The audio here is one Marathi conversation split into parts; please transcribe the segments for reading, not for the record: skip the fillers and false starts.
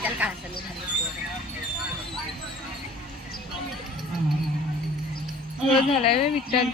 त्याला काय असेल झालाय विठ्ठल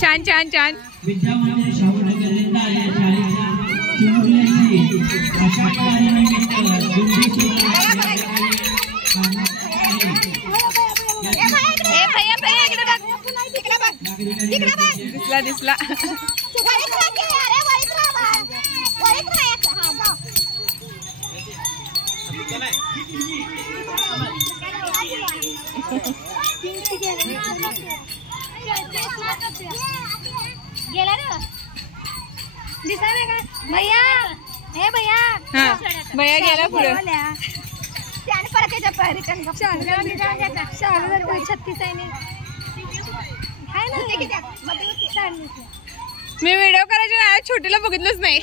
छान छान छान दिसला दिसला गेला रे दिसा रे का भैया हे भैया हां भैया गेला पुढे त्याने परत त्याच्या रिटर्न गप 36 आहे ना मी व्हिडिओ करायचे ना छोटीला बघितलंच नाही